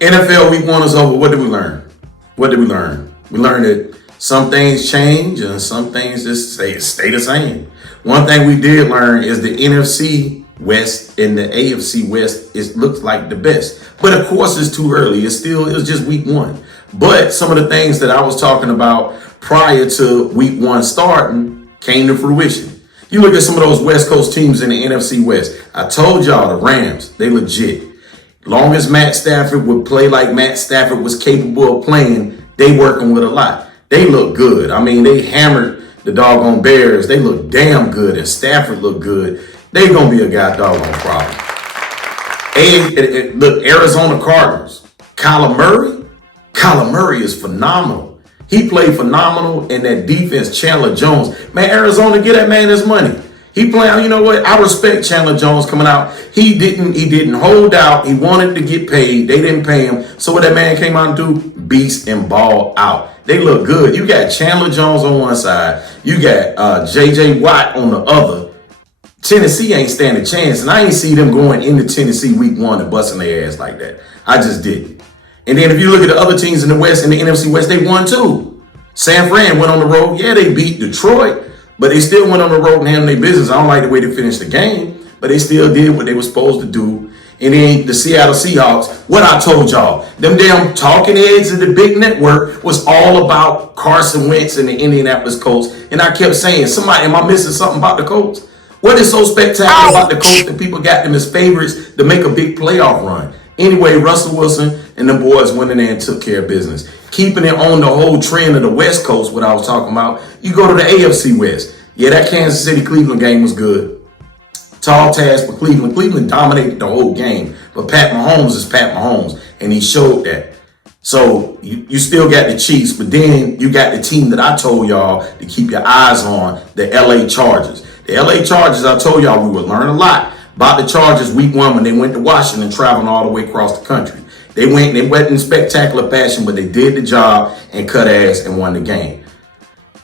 NFL Week 1 is over. What did we learn? What did we learn? We learned that some things change and some things just stay the same. One thing we did learn is the NFC West and the AFC West looks like the best. But of course, it's too early. It's just Week 1. But some of the things that I was talking about prior to Week 1 starting came to fruition. You look at some of those West Coast teams in the NFC West. I told y'all the Rams, they legit. Long as Matt Stafford would play like Matt Stafford was capable of playing, they working with a lot. They look good. I mean, they hammered the doggone Bears. They look damn good, and Stafford look good. They gonna be a doggone problem. Look, Arizona Cardinals. Kyler Murray is phenomenal. He played phenomenal in that defense. Chandler Jones, man, Arizona, get that man his money. He playing, you know what? I respect Chandler Jones coming out. He didn't hold out. He wanted to get paid. They didn't pay him. So what that man came out and do? Beast and ball out. They look good. You got Chandler Jones on one side. You got J.J. Watt on the other. Tennessee ain't stand a chance. And I ain't see them going into Tennessee Week 1 and busting their ass like that. I just didn't. And then if you look at the other teams in the West, in the NFC West, they won too. San Fran went on the road. Yeah, they beat Detroit. But they still went on the road and handled their business. I don't like the way they finished the game, but they still did what they were supposed to do. And then the Seattle Seahawks, what I told y'all, them damn talking heads of the big network was all about Carson Wentz and the Indianapolis Colts. And I kept saying, am I missing something about the Colts? What is so spectacular about the Colts that people got them as favorites to make a big playoff run? Anyway, Russell Wilson and the boys went in there and took care of business. Keeping it on the whole trend of the West Coast, what I was talking about, you go to the AFC West. Yeah, that Kansas City-Cleveland game was good. Tall task for Cleveland. Cleveland dominated the whole game. But Pat Mahomes is Pat Mahomes, and he showed that. So you still got the Chiefs, but then you got the team that I told y'all to keep your eyes on, the LA Chargers. The LA Chargers, I told y'all we would learn a lot about the Chargers Week 1 when they went to Washington, traveling all the way across the country. They went in spectacular fashion, but they did the job and cut ass and won the game.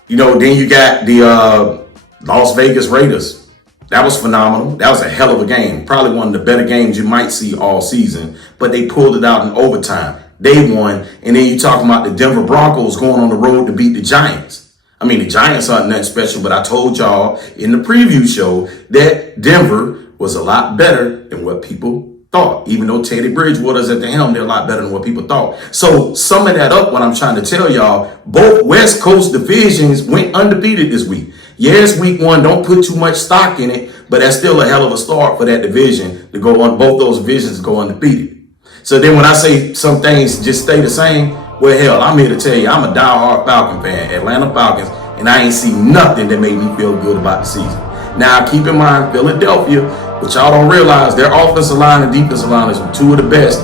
You know, then you got the Las Vegas Raiders. That was phenomenal. That was a hell of a game. Probably one of the better games you might see all season, but they pulled it out in overtime. They won. And then you talking about the Denver Broncos going on the road to beat the Giants. I mean, the Giants aren't nothing special, but I told y'all in the preview show that Denver was a lot better than what people thought. Even though Teddy Bridgewater's at the helm, they're a lot better than what people thought. So summing that up, what I'm trying to tell y'all, both West Coast divisions went undefeated this week. Yes, Week 1, don't put too much stock in it, but that's still a hell of a start for that division to go on. Both those divisions go undefeated. So then when I say some things just stay the same, well, hell, I'm here to tell you, I'm a diehard Falcon fan, Atlanta Falcons, and I ain't seen nothing that made me feel good about the season. Now, keep in mind, Philadelphia, but y'all don't realize their offensive line and defensive line is two of the best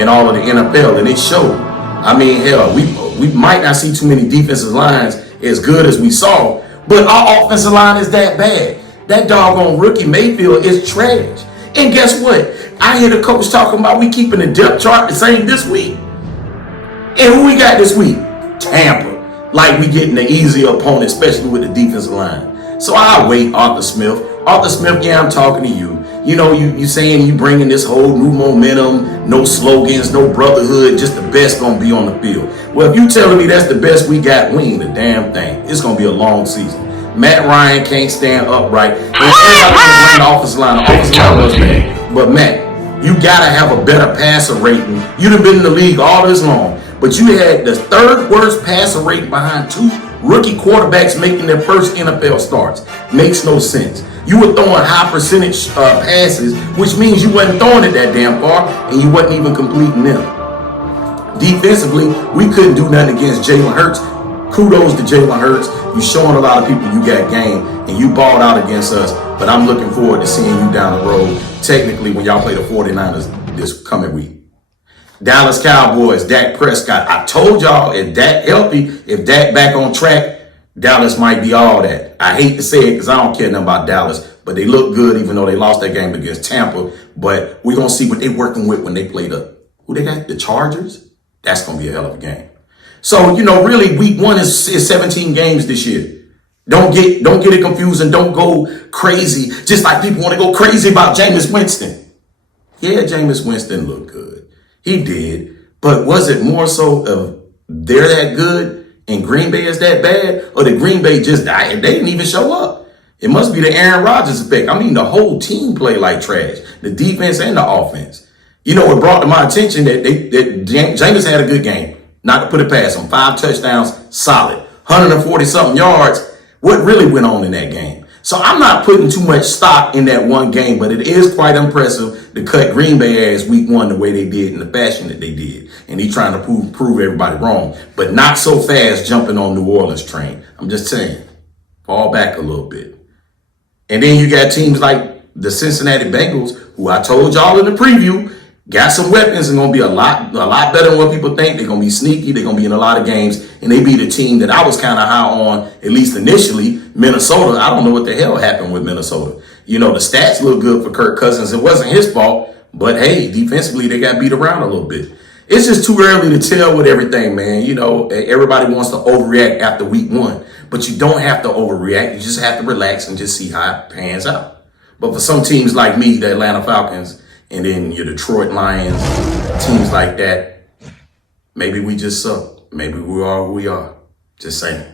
in all of the NFL, and it showed. I mean, hell, we might not see too many defensive lines as good as we saw, but our offensive line is that bad. That doggone rookie Mayfield is trash. And guess what? I hear the coach talking about we keeping the depth chart the same this week. And who we got this week? Tampa. Like we getting the easier opponent, especially with the defensive line. So I'll wait, Arthur Smith. Arthur Smith, yeah, I'm talking to you. You know, you saying you bringing this whole new momentum, no slogans, no brotherhood, just the best gonna be on the field. Well, if you telling me that's the best we got, we ain't a damn thing. It's gonna be a long season. Matt Ryan can't stand upright. And everybody can blame the offensive line. The offensive line was bad. But Matt, you gotta have a better passer rating. You done been in the league all this long, but you had the third worst passer rating behind two rookie quarterbacks making their first NFL starts. Makes no sense. You were throwing high percentage passes, which means you wasn't throwing it that damn far, and you wasn't even completing them. Defensively, we couldn't do nothing against Jalen Hurts. Kudos to Jalen Hurts. You showing a lot of people you got game, and you balled out against us, but I'm looking forward to seeing you down the road, technically, when y'all play the 49ers this coming week. Dallas Cowboys, Dak Prescott. I told y'all, if Dak healthy, if Dak back on track, Dallas might be all that. I hate to say it because I don't care nothing about Dallas, but they look good even though they lost that game against Tampa. But we're going to see what they're working with when they play who they got? The Chargers? That's going to be a hell of a game. So, you know, really, Week 1 is 17 games this year. Don't get it confused and don't go crazy. Just like people want to go crazy about Jameis Winston. Yeah, Jameis Winston looked good. He did. But was it more so of they're that good and Green Bay is that bad? Or did Green Bay just die? They didn't even show up. It must be the Aaron Rodgers effect. I mean, the whole team played like trash. The defense and the offense. You know, it brought to my attention that Jameis had a good game. Not to put it past him. 5 touchdowns, solid. 140-something yards. What really went on in that game? So I'm not putting too much stock in that one game, but it is quite impressive to cut Green Bay ass week 1 the way they did in the fashion that they did. And he's trying to prove everybody wrong, but not so fast jumping on New Orleans train. I'm just saying, fall back a little bit. And then you got teams like the Cincinnati Bengals, who I told y'all in the preview, got some weapons and going to be a lot better than what people think. They're going to be sneaky. They're going to be in a lot of games. And they beat a team that I was kind of high on, at least initially, Minnesota. I don't know what the hell happened with Minnesota. You know, the stats look good for Kirk Cousins. It wasn't his fault. But, hey, defensively, they got beat around a little bit. It's just too early to tell with everything, man. You know, everybody wants to overreact after week 1. But you don't have to overreact. You just have to relax and just see how it pans out. But for some teams like me, the Atlanta Falcons, and then your Detroit Lions, teams like that, maybe we just suck. Maybe we are who we are. Just saying.